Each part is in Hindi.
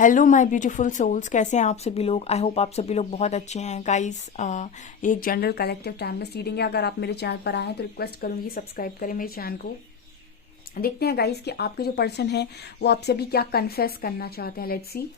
हेलो माय ब्यूटीफुल सोल्स, कैसे हैं आप सभी लोग। आई होप आप सभी लोग बहुत अच्छे हैं गाइस। एक जनरल कलेक्टिव टाइमलेस रीडिंग है। अगर आप मेरे चैनल पर आए हैं तो रिक्वेस्ट करूंगी सब्सक्राइब करें मेरे चैनल को। देखते हैं गाइस कि आपके जो पर्सन है वो आपसे अभी क्या कन्फेस करना चाहते हैं। Let's see.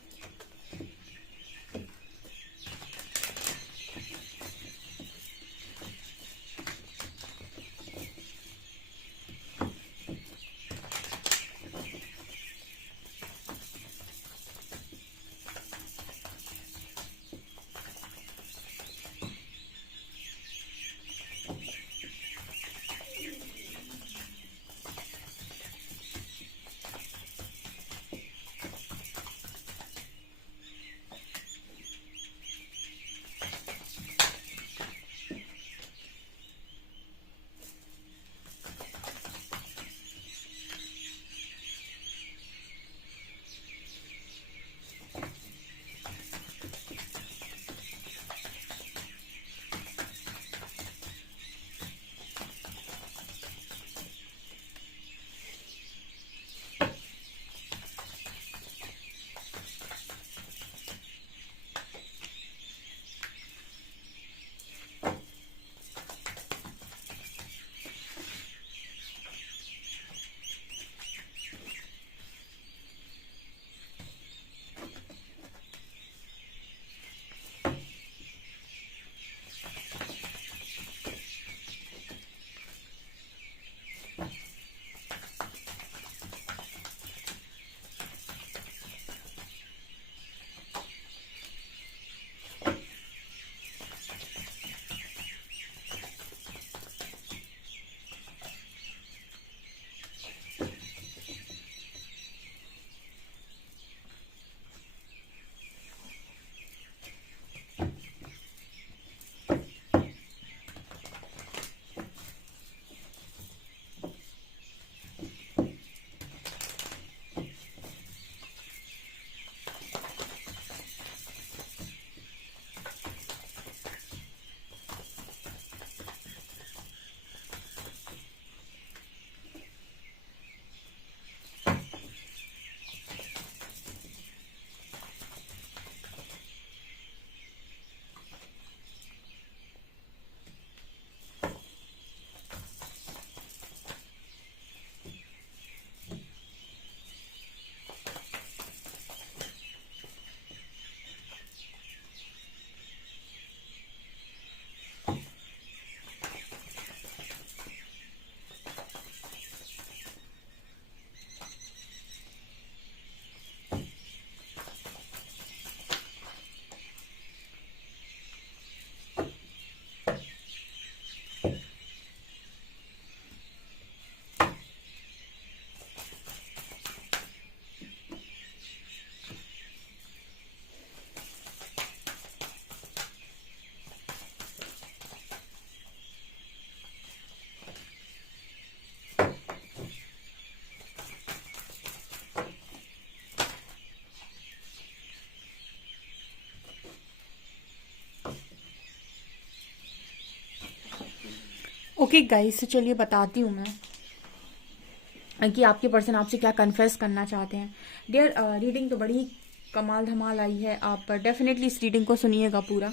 ओके गाइस, तो चलिए बताती हूँ मैं कि आपके पर्सन आपसे क्या कन्फेस करना चाहते हैं। डियर, रीडिंग तो बड़ी कमाल धमाल आई है। आप डेफिनेटली इस रीडिंग को सुनिएगा पूरा।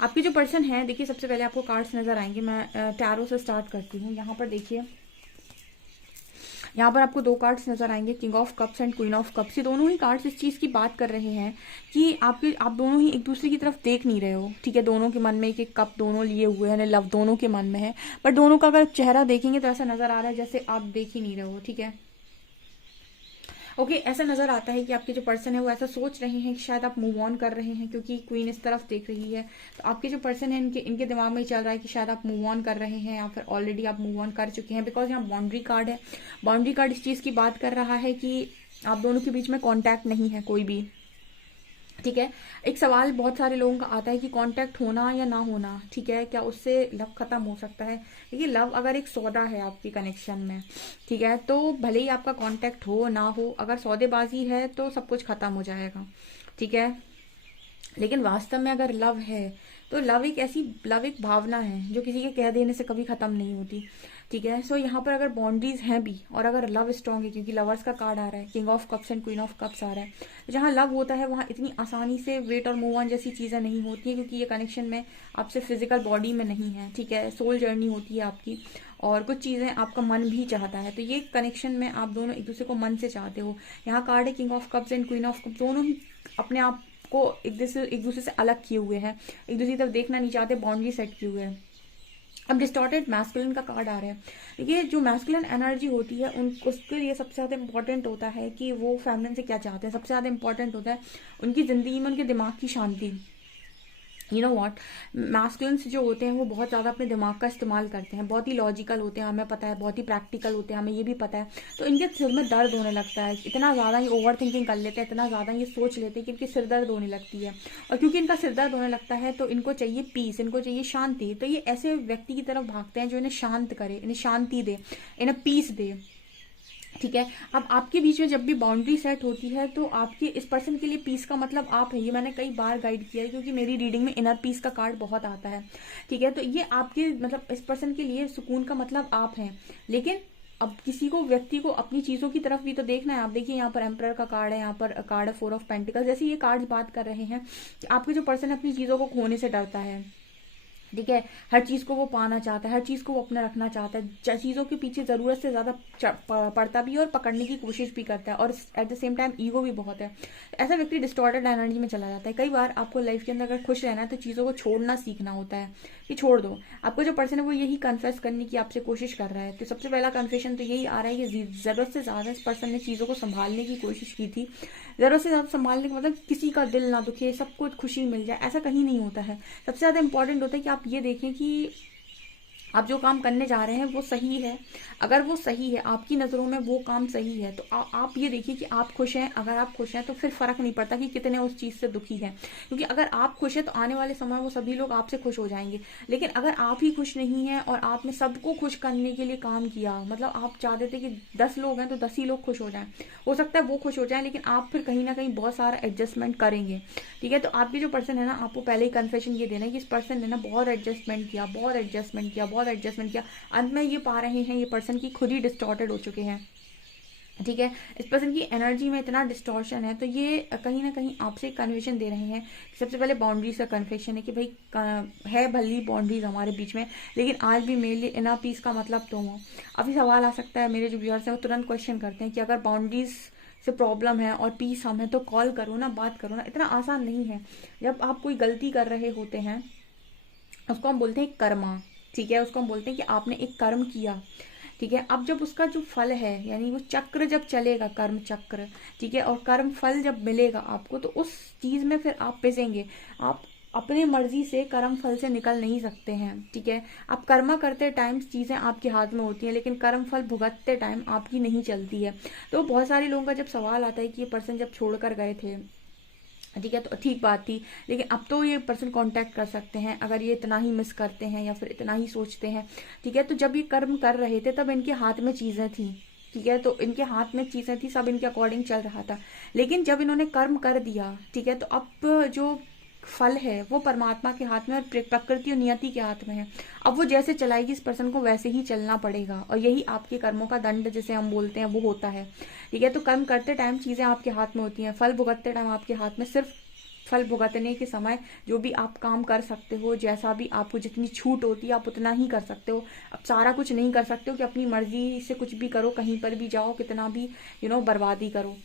आपके जो पर्सन है, देखिए सबसे पहले आपको कार्ड्स नजर आएंगे। मैं टैरो से स्टार्ट करती हूँ। यहाँ पर देखिए, यहाँ पर आपको दो कार्ड्स नजर आएंगे, king of cups and queen of cups. ये दोनों ही कार्ड्स इस चीज की बात कर रहे हैं कि आप दोनों ही एक दूसरे की तरफ देख नहीं रहे हो। ठीक है, दोनों के मन में एक एक कप दोनों लिए हुए हैं, लव दोनों के मन में है। पर दोनों का अगर चेहरा देखेंगे तो ऐसा नजर आ रहा है जैसे आप देख ही नहीं रहे हो। ठीक है, ओके, ऐसा नजर आता है कि आपके जो पर्सन है वो ऐसा सोच रहे हैं कि शायद आप मूव ऑन कर रहे हैं, क्योंकि क्वीन इस तरफ देख रही है। तो आपके जो पर्सन है इनके इनके दिमाग में चल रहा है कि शायद आप मूव ऑन कर रहे हैं या फिर ऑलरेडी आप मूव ऑन कर चुके हैं, बिकॉज यहाँ बाउंड्री कार्ड है। बाउंड्री कार्ड इस चीज की बात कर रहा है कि आप दोनों के बीच में कॉन्टैक्ट नहीं है कोई भी। ठीक है, एक सवाल बहुत सारे लोगों का आता है कि कांटेक्ट होना या ना होना। ठीक है, क्या उससे लव खत्म हो सकता है। देखिए, लव अगर एक सौदा है आपकी कनेक्शन में, ठीक है, तो भले ही आपका कांटेक्ट हो ना हो, अगर सौदेबाजी है तो सब कुछ खत्म हो जाएगा। ठीक है, लेकिन वास्तव में अगर लव है तो लव एक भावना है जो किसी के कह देने से कभी खत्म नहीं होती। ठीक है। सो यहाँ पर अगर बाउंड्रीज हैं भी और अगर लव स्ट्रांग है, क्योंकि लवर्स का कार्ड आ रहा है, king of cups and queen of cups आ रहा है, तो जहाँ लव होता है वहाँ इतनी आसानी से वेट और मूव ऑन जैसी चीज़ें नहीं होती हैं, क्योंकि ये कनेक्शन में आपसे फिजिकल बॉडी में नहीं है। ठीक है, सोल जर्नी होती है आपकी, और कुछ चीज़ें आपका मन भी चाहता है। तो ये कनेक्शन में आप दोनों एक दूसरे को मन से चाहते हो। यहाँ कार्ड है king of cups and queen of cups, दोनों ही अपने आप को एक दूसरे से अलग किए हुए हैं, एक दूसरे की तरफ देखना नहीं चाहते, बाउंड्री सेट किए हुए हैं। अब डिस्टॉर्टेड मैस्कुलिन का कार्ड आ रहा है। ये जो मैस्कुलिन एनर्जी होती है उन उसके लिए सबसे ज़्यादा इंपॉर्टेंट होता है कि वो फेमिनिन से क्या चाहते हैं। सबसे ज़्यादा इंपॉर्टेंट होता है उनकी ज़िंदगी में उनके दिमाग की शांति। यू नो वॉट, मैस्कुलिन्स जो होते हैं वो बहुत ज़्यादा अपने दिमाग का इस्तेमाल करते हैं, बहुत ही लॉजिकल होते हैं, हमें पता है, बहुत ही प्रैक्टिकल होते हैं, हमें ये भी पता है। तो इनके सिर में दर्द होने लगता है, इतना ज़्यादा ये ओवर थिंकिंग कर लेते हैं, इतना ज़्यादा ये सोच लेते हैं कि इनकी सिर दर्द होने लगती है। और क्योंकि इनका सिर दर्द होने लगता है तो इनको चाहिए पीस, इनको चाहिए शांति। तो ये ऐसे व्यक्ति की तरफ भागते हैं जो इन्हें शांत करे, इन्हें शांति दे, इन्हें पीस दे। ठीक है, अब आपके बीच में जब भी बाउंड्री सेट होती है तो आपके इस पर्सन के लिए पीस का मतलब आप है। ये मैंने कई बार गाइड किया है, क्योंकि मेरी रीडिंग में इनर पीस का कार्ड बहुत आता है। ठीक है, तो ये आपके मतलब इस पर्सन के लिए सुकून का मतलब आप हैं। लेकिन अब किसी को, व्यक्ति को अपनी चीज़ों की तरफ भी तो देखना है। आप देखिए यहाँ पर एम्परर का कार्ड है, यहाँ पर कार्ड है 4 ऑफ पेंटिकल्स। जैसे ये कार्ड्स बात कर रहे हैं कि आपके जो पर्सन अपनी चीज़ों को खोने से डरता है। ठीक है, हर चीज़ को वो पाना चाहता है, हर चीज़ को वो अपना रखना चाहता है, चीज़ों के पीछे ज़रूरत से ज़्यादा पड़ता भी है और पकड़ने की कोशिश भी करता है, और at the same time ego भी बहुत है। ऐसा व्यक्ति डिस्टॉर्टेड एनर्जी में चला जाता है। कई बार आपको लाइफ के अंदर अगर खुश रहना है तो चीज़ों को छोड़ना सीखना होता है कि छोड़ दो। आपको जो पर्सन है वो यही कन्फेस करने की आपसे कोशिश कर रहा है। तो सबसे पहला कन्फेशन तो यही आ रहा है कि ज़रूरत से ज़्यादा इस पर्सन ने चीज़ों को संभालने की कोशिश की थी। ज़रूरत से ज़्यादा संभालने का मतलब किसी का दिल ना दुखे, सबको खुशी मिल जाए, ऐसा कहीं नहीं होता है। सबसे ज़्यादा इंपॉर्टेंट होता है कि आप ये देखें कि आप जो काम करने जा रहे हैं वो सही है। अगर वो सही है, आपकी नज़रों में वो काम सही है, तो आप ये देखिए कि आप खुश हैं। अगर आप खुश हैं तो फिर फ़र्क नहीं पड़ता कि कितने उस चीज़ से दुखी हैं, क्योंकि अगर आप खुश हैं तो आने वाले समय वो सभी लोग आपसे खुश हो जाएंगे। लेकिन अगर आप ही खुश नहीं हैं और आपने सबको खुश करने के लिए काम किया, मतलब आप चाहते थे कि 10 लोग हैं तो 10 ही लोग खुश हो जाएं, हो सकता है वो खुश हो जाएं, लेकिन आप फिर कहीं ना कहीं बहुत सारा एडजस्टमेंट करेंगे। ठीक है, तो आपकी जो पर्सन है ना, आपको पहले ही कन्फेशन ये देना है कि इस पर्सन ने ना बहुत एडजस्टमेंट किया, बहुत एडजस्टमेंट किया, बहुत एडजस्टमेंट किया। अंत में ये पा रहे हैं ये पर्सन की खुद ही डिस्टॉर्टेड हो चुके हैं। ठीक है, इस पर्सन की एनर्जी में इतना डिस्टॉर्शन है, तो ये कहीं ना कहीं आपसे कन्फेशन दे रहे हैं। सबसे पहले बाउंड्रीज का कन्फेशन है कि भाई है भली बाउंड्रीज हमारे बीच में, लेकिन आज भी मेरे लिए इनर पीस का मतलब तुम हो। अभी सवाल आ सकता है, मेरे जो व्यूअर्स हैं वो तुरंत क्वेश्चन करते हैं कि अगर बाउंड्रीज से प्रॉब्लम है और पीस हम है तो कॉल करो ना, बात करो ना। इतना आसान नहीं है। जब आप कोई गलती कर रहे होते हैं उसको हम बोलते हैं कर्मा। ठीक है, उसको हम बोलते हैं कि आपने एक कर्म किया। ठीक है, अब जब उसका जो फल है, यानी वो चक्र जब चलेगा, कर्म चक्र, ठीक है, और कर्म फल जब मिलेगा आपको, तो उस चीज में फिर आप पिसेंगे। आप अपने मर्जी से कर्म फल से निकल नहीं सकते हैं। ठीक है, आप कर्मा करते टाइम चीजें आपके हाथ में होती हैं, लेकिन कर्म फल भुगतते टाइम आपकी नहीं चलती है। तो बहुत सारे लोगों का जब सवाल आता है कि ये पर्सन जब छोड़कर गए थे, ठीक है, तो ठीक बात थी, लेकिन अब तो ये पर्सन कांटेक्ट कर सकते हैं अगर ये इतना ही मिस करते हैं या फिर इतना ही सोचते हैं। ठीक है, तो जब ये कर्म कर रहे थे तब इनके हाथ में चीजें थी। ठीक है, तो इनके हाथ में चीजें थी, सब इनके अकॉर्डिंग चल रहा था। लेकिन जब इन्होंने कर्म कर दिया, ठीक है, तो अब जो फल है वो परमात्मा के हाथ में और प्रकृति और नियति के हाथ में है। अब वो जैसे चलाएगी इस पर्सन को वैसे ही चलना पड़ेगा, और यही आपके कर्मों का दंड जिसे हम बोलते हैं वो होता है। ठीक है, तो कर्म करते टाइम चीजें आपके हाथ में होती हैं, फल भुगतते टाइम आपके हाथ में सिर्फ फल भुगतने के समय जो भी आप काम कर सकते हो, जैसा भी आपको जितनी छूट होती है आप उतना ही कर सकते हो। अब सारा कुछ नहीं कर सकते हो कि अपनी मर्जी से कुछ भी करो, कहीं पर भी जाओ, कितना भी बर्बादी करो,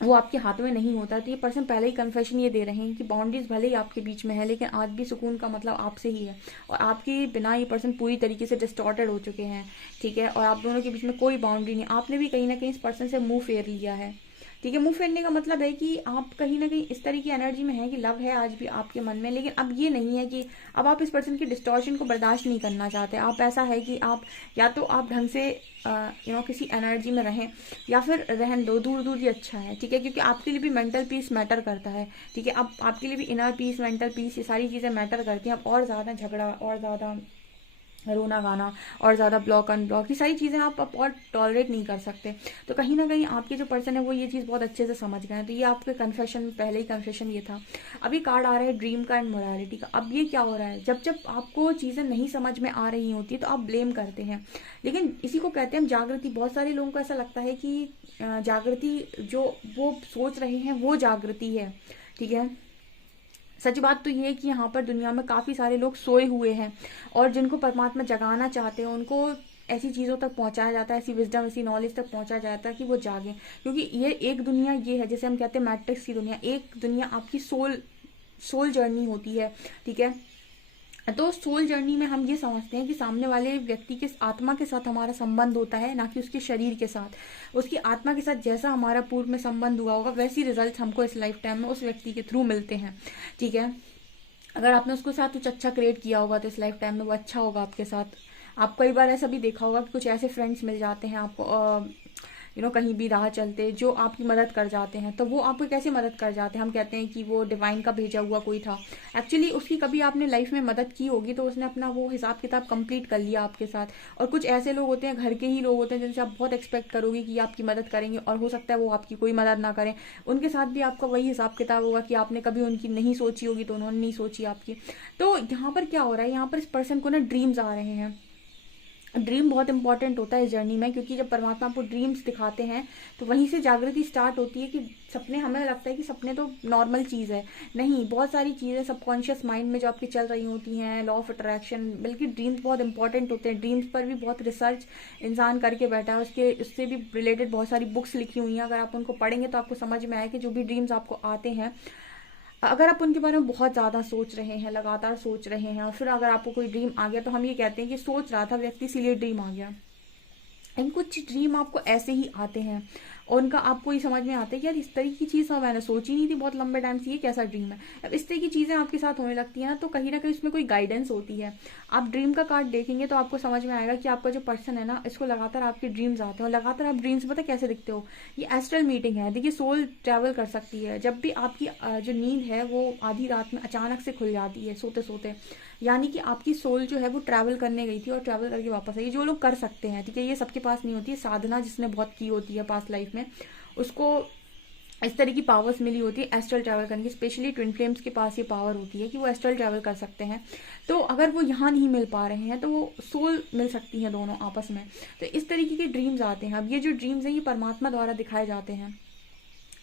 वो आपके हाथ में नहीं होता। तो ये पर्सन पहले ही कन्फेशन ये दे रहे हैं कि बाउंड्रीज भले ही आपके बीच में है, लेकिन आज भी सुकून का मतलब आपसे ही है, और आपके बिना ये पर्सन पूरी तरीके से डिस्टॉर्टेड हो चुके हैं। ठीक है, और आप दोनों के बीच में कोई बाउंड्री नहीं। आपने भी कहीं ना कहीं इस पर्सन से मुंह फेर लिया है। ठीक है, मुंह फेरने का मतलब है कि आप कहीं ना कहीं इस तरह की एनर्जी में है कि लव है आज भी आपके मन में, लेकिन अब ये नहीं है कि अब आप इस पर्सन की डिस्टॉर्शन को बर्दाश्त नहीं करना चाहते। आप ऐसा है कि आप या तो आप ढंग से किसी एनर्जी में रहें, या फिर रहन दो, दूर दूर ही अच्छा है। ठीक है, क्योंकि आपके लिए भी मेंटल पीस मैटर करता है। ठीक है, अब आपके लिए भी इनर पीस, मेंटल पीस, ये सारी चीज़ें मैटर करती हैं। अब और ज़्यादा झगड़ा और ज़्यादा रोना गाना और ज़्यादा ब्लॉक अनब्लॉक, ये सारी चीज़ें आप और टॉलरेट नहीं कर सकते। तो कहीं ना कहीं आपके जो पर्सन है वो ये चीज़ बहुत अच्छे से समझ गए हैं। तो ये आपके कन्फेशन में, पहले ही कन्फेशन ये था। अब ये कार्ड आ रहा है ड्रीम का एंड मोरालिटी का। अब ये क्या हो रहा है, जब जब आपको चीज़ें नहीं समझ में आ रही होती तो आप ब्लेम करते हैं, लेकिन इसी को कहते हैं जागृति। बहुत सारे लोगों को ऐसा लगता है कि जागृति जो वो सोच रहे हैं वो जागृति है, ठीक है। सच बात तो ये है कि यहाँ पर दुनिया में काफ़ी सारे लोग सोए हुए हैं और जिनको परमात्मा जगाना चाहते हैं उनको ऐसी चीज़ों तक पहुँचाया जाता है, ऐसी विजडम, ऐसी नॉलेज तक पहुँचाया जाता है कि वो जागे। क्योंकि ये एक दुनिया ये है, जैसे हम कहते हैं मैट्रिक्स की दुनिया, एक दुनिया आपकी सोल जर्नी होती है, ठीक है। तो सोल जर्नी में हम ये समझते हैं कि सामने वाले व्यक्ति के आत्मा के साथ हमारा संबंध होता है, ना कि उसके शरीर के साथ। उसकी आत्मा के साथ जैसा हमारा पूर्व में संबंध हुआ होगा वैसी रिजल्ट हमको इस लाइफ टाइम में उस व्यक्ति के थ्रू मिलते हैं, ठीक है। अगर आपने उसके साथ कुछ अच्छा क्रिएट किया होगा तो इस लाइफ टाइम में वो अच्छा होगा आपके साथ। आप कई बार ऐसा भी देखा होगा कि कुछ ऐसे फ्रेंड्स मिल जाते हैं आपको, कहीं भी राह चलते, जो आपकी मदद कर जाते हैं। तो वो आपको कैसे मदद कर जाते हैं, हम कहते हैं कि वो डिवाइन का भेजा हुआ कोई था। एक्चुअली उसकी कभी आपने लाइफ में मदद की होगी तो उसने अपना वो हिसाब किताब कंप्लीट कर लिया आपके साथ। और कुछ ऐसे लोग होते हैं, घर के ही लोग होते हैं, जिनसे आप बहुत एक्सपेक्ट करोगे कि आपकी मदद करेंगे और हो सकता है वो आपकी कोई मदद ना करें। उनके साथ भी आपका वही हिसाब किताब होगा कि आपने कभी उनकी नहीं सोची होगी तो उन्होंने नहीं सोची आपकी। तो यहाँ पर क्या हो रहा है, यहाँ पर इस पर्सन को ना ड्रीम्स आ रहे हैं। ड्रीम बहुत इंपॉर्टेंट होता है इस जर्नी में, क्योंकि जब परमात्मा आपको ड्रीम्स दिखाते हैं तो वहीं से जागृति स्टार्ट होती है कि सपने, हमें लगता है कि सपने तो नॉर्मल चीज़ है, नहीं, बहुत सारी चीज़ें सबकॉन्शियस माइंड में जो आपकी चल रही होती हैं, लॉ ऑफ अट्रैक्शन, बल्कि ड्रीम्स बहुत इंपॉर्टेंट होते हैं। ड्रीम्स पर भी बहुत रिसर्च इंसान करके बैठा है, उससे भी रिलेटेड बहुत सारी बुक्स लिखी हुई हैं। अगर आप उनको पढ़ेंगे तो आपको समझ में आए कि जो भी ड्रीम्स आपको आते हैं, अगर आप उनके बारे में बहुत ज़्यादा सोच रहे हैं, लगातार सोच रहे हैं, और फिर अगर आपको कोई ड्रीम आ गया तो हम ये कहते हैं कि सोच रहा था व्यक्ति इसीलिए ड्रीम आ गया। एंड कुछ ड्रीम आपको ऐसे ही आते हैं और उनका आपको ये समझ में आता है कि यार इस तरह की चीज़ तो मैंने सोची नहीं थी बहुत लंबे टाइम से, ये कैसा ड्रीम है। अब इस तरह की चीज़ें आपके साथ होने लगती हैं ना, तो कहीं ना कहीं उसमें कोई गाइडेंस होती है। आप ड्रीम का कार्ड देखेंगे तो आपको समझ में आएगा कि आपका जो पर्सन है ना, इसको लगातार आपके ड्रीम्स आते हैं और लगातार आप ड्रीम्स पता कैसे दिखते हो, ये एस्ट्रल मीटिंग है। देखिए, सोल ट्रैवल कर सकती है। जब भी आपकी जो नींद है वो आधी रात में अचानक से खुल जाती है सोते सोते, यानी कि आपकी सोल जो है वो ट्रैवल करने गई थी और ट्रैवल करके वापस आई। जो लोग कर सकते हैं, ठीक है, ये सबके पास नहीं होती है। साधना जिसने बहुत की होती है पास्ट लाइफ में, उसको इस तरह की पावर्स मिली होती है एस्ट्रल ट्रैवल करने की। स्पेशली ट्विन फ्लेम्स के पास ये पावर होती है कि वो एस्ट्रल ट्रैवल कर सकते हैं। तो अगर वो यहाँ नहीं मिल पा रहे हैं तो वो सोल मिल सकती हैं दोनों आपस में। तो इस तरीके के ड्रीम्स आते हैं। अब ये जो ड्रीम्स हैं ये परमात्मा द्वारा दिखाए जाते हैं,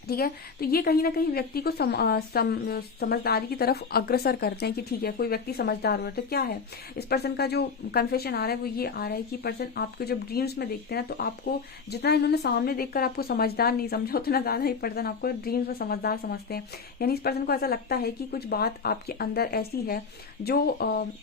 ठीक है। तो ये कहीं ना कहीं व्यक्ति को समझदारी की तरफ अग्रसर करते हैं कि ठीक है, कोई व्यक्ति समझदार हो रहा है। तो क्या है, इस पर्सन का जो कन्फेशन आ रहा है वो ये आ रहा है कि पर्सन आपको जब ड्रीम्स में देखते हैं तो आपको, जितना इन्होंने सामने देखकर आपको समझदार नहीं समझा, उतना ज़्यादा ही पर्सन आपको ड्रीम्स में समझदार समझते हैं। यानी इस पर्सन को ऐसा लगता है कि कुछ बात आपके अंदर ऐसी है जो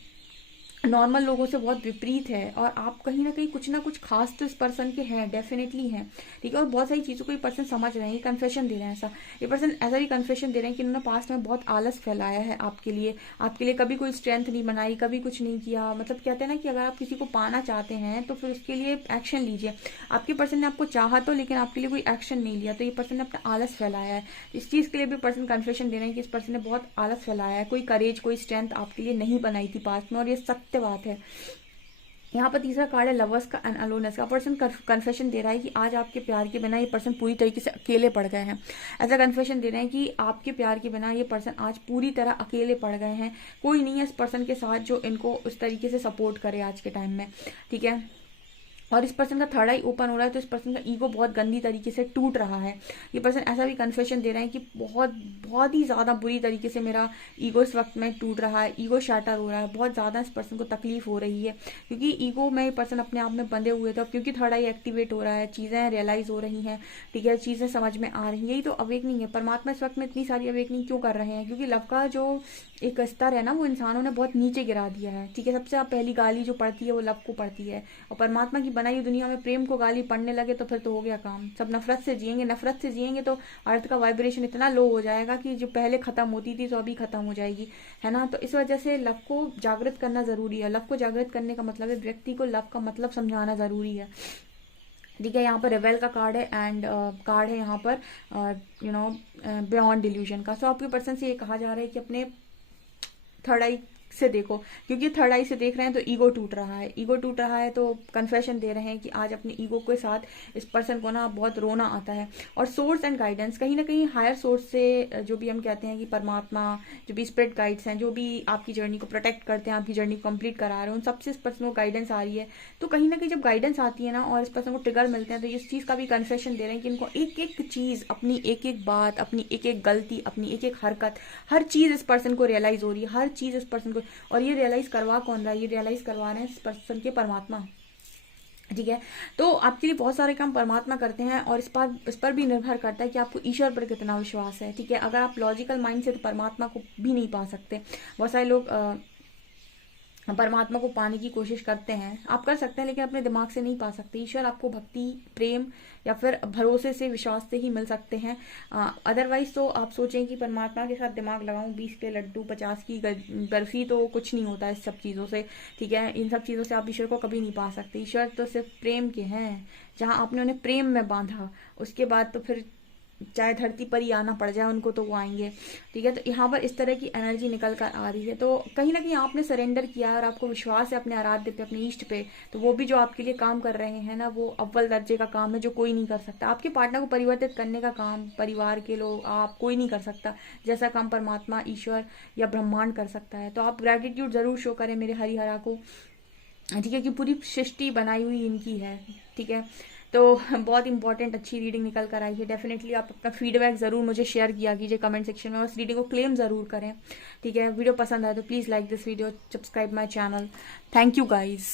नॉर्मल लोगों से बहुत विपरीत है, और आप कहीं ना कुछ खास तो इस पर्सन के हैं, डेफिनेटली हैं, ठीक है। और बहुत सारी चीज़ों को ये पर्सन समझ रहे हैं, ये कन्फेशन दे रहे हैं। ऐसा ये पर्सन ऐसा भी कन्फेशन दे रहे हैं कि इन्होंने पास्ट में बहुत आलस फैलाया है आपके लिए कभी कोई स्ट्रेंथ नहीं बनाई, कभी कुछ नहीं किया। मतलब कहते हैं ना कि अगर आप किसी को पाना चाहते हैं तो फिर उसके लिए एक्शन लीजिए। आपके पर्सन ने आपको चाहा तो, लेकिन आपके लिए कोई एक्शन नहीं लिया, तो ये पर्सन ने अपना आलस फैलाया है। इस चीज़ के लिए भी पर्सन कन्फेशन दे रहे हैं कि इस पर्सन ने बहुत आलस फैलाया है, कोई करेज, कोई स्ट्रेंथ आपके लिए नहीं बनाई थी पास्ट में, और ये सत्य बात है। यहाँ पर तीसरा कार्ड है लवर्स का एंड अलोनेस का। पर्सन कन्फेशन दे रहा है कि आज आपके प्यार के बिना ये पर्सन पूरी तरीके से अकेले पड़ गए हैं। ऐसा कन्फेशन दे रहे हैं कि आपके प्यार के बिना ये पर्सन आज पूरी तरह अकेले पड़ गए हैं। कोई नहीं है इस पर्सन के साथ जो इनको उस तरीके से सपोर्ट करे आज के टाइम में, ठीक है। और इस पर्सन का थर्ड आई ओपन हो रहा है, तो इस पर्सन का ईगो बहुत गंदी तरीके से टूट रहा है। ये पर्सन ऐसा भी कन्फेशन दे रहे हैं कि बहुत ही ज़्यादा बुरी तरीके से मेरा ईगो इस वक्त में टूट रहा है, ईगो शैटर हो रहा है, बहुत ज़्यादा इस पर्सन को तकलीफ हो रही है, क्योंकि ईगो में ये पर्सन अपने आप में बंधे हुए थे। क्योंकि थर्ड आई एक्टिवेट हो रहा है, चीज़ें रियलाइज़ हो रही हैं, ठीक है, चीज़ें समझ में आ रही हैं। यही तो अवेकनिंग है। परमात्मा इस वक्त में इतनी सारी अवेकनिंग क्यों कर रहे हैं, क्योंकि लव का जो एक स्तर है ना, वो इंसानों ने बहुत नीचे गिरा दिया है, ठीक है। सबसे पहली गाली जो पड़ती है वो लव को पड़ती है, और परमात्मा की बनाई दुनिया में प्रेम को गाली पड़ने लगे तो फिर तो हो गया काम। सब नफरत से जिएंगे तो अर्थ का वाइब्रेशन इतना लो हो जाएगा कि जो पहले खत्म होती थी तो अभी खत्म हो जाएगी, है ना। तो इस वजह से लव को जागृत करना जरूरी है। लव को जागृत करने का मतलब है व्यक्ति को लव का मतलब समझाना जरूरी है, ठीक है। यहाँ पर रेवेल का कार्ड है एंड कार्ड है यहाँ पर बियॉन्ड डिल्यूजन का। सो आपके पर्सन से ये कहा जा रहा है कि अपने थर्ड आई से देखो, क्योंकि थर्ड आई से देख रहे हैं तो ईगो टूट रहा है, ईगो टूट रहा है तो कन्फेशन दे रहे हैं कि आज अपने ईगो के साथ इस पर्सन को ना बहुत रोना आता है। और सोर्स एंड गाइडेंस कहीं ना कहीं हायर सोर्स से, जो भी हम कहते हैं कि परमात्मा, जो भी स्पिरिट गाइड्स हैं, जो भी आपकी जर्नी को प्रोटेक्ट करते हैं, आपकी जर्नी को कंप्लीट करा रहे हैं, उन सबसे इस पर्सन को गाइडेंस आ रही है। तो कहीं ना कहीं जब गाइडेंस आती है ना और इस पर्सन को ट्रिगर मिलते हैं, तो इस चीज़ का भी कन्फेशन दे रहे हैं कि इनको एक एक चीज़, अपनी एक एक बात, अपनी एक एक गलती, अपनी एक एक हरकत, हर चीज़ इस पर्सन को रियलाइज हो रही है, हर चीज़ इस पर्सन को। और ये रियलाइज करवा कौन रहा है? ये रियलाइज करवा रहे हैं इस पर्सन के परमात्मा, ठीक है। तो आपके लिए बहुत सारे काम परमात्मा करते हैं और इस पर भी निर्भर करता है कि आपको ईश्वर पर कितना विश्वास है, ठीक है। अगर आप लॉजिकल माइंड से तो परमात्मा को भी नहीं पा सकते। बहुत सारे लोग परमात्मा को पाने की कोशिश करते हैं, आप कर सकते हैं, लेकिन अपने दिमाग से नहीं पा सकते। ईश्वर आपको भक्ति, प्रेम या फिर भरोसे से, विश्वास से ही मिल सकते हैं। अदरवाइज तो आप सोचें कि परमात्मा के साथ दिमाग लगाऊं, 20 के लड्डू 50 की बर्फी, तो कुछ नहीं होता इस सब चीज़ों से, ठीक है। इन सब चीज़ों से आप ईश्वर को कभी नहीं पा सकते। ईश्वर तो सिर्फ प्रेम के हैं, जहाँ आपने उन्हें प्रेम में बांधा, उसके बाद तो फिर चाहे धरती पर ही आना पड़ जाए उनको, तो वो आएंगे, ठीक है। तो यहाँ पर इस तरह की एनर्जी निकल कर आ रही है। तो कहीं ना कहीं आपने सरेंडर किया है और आपको विश्वास है अपने आराध्य पे, अपने इष्ट पे, तो वो भी जो आपके लिए काम कर रहे हैं ना, वो अव्वल दर्जे का काम है, जो कोई नहीं कर सकता। आपके पार्टनर को परिवर्तित करने का काम परिवार के लोग, आप कोई नहीं कर सकता, जैसा काम परमात्मा, ईश्वर या ब्रह्मांड कर सकता है। तो आप ग्रेटिट्यूड जरूर शो करें मेरे हरिहरा को, ठीक है, कि पूरी सृष्टि बनाई हुई इनकी है, ठीक है। तो बहुत इंपॉर्टेंट अच्छी रीडिंग निकल कर आई है। डेफिनेटली आप अपना फीडबैक ज़रूर मुझे शेयर किया कीजिए कमेंट सेक्शन में, और इस रीडिंग को क्लेम ज़रूर करें, ठीक है। वीडियो पसंद आए तो please like this video, subscribe my channel. Thank you guys.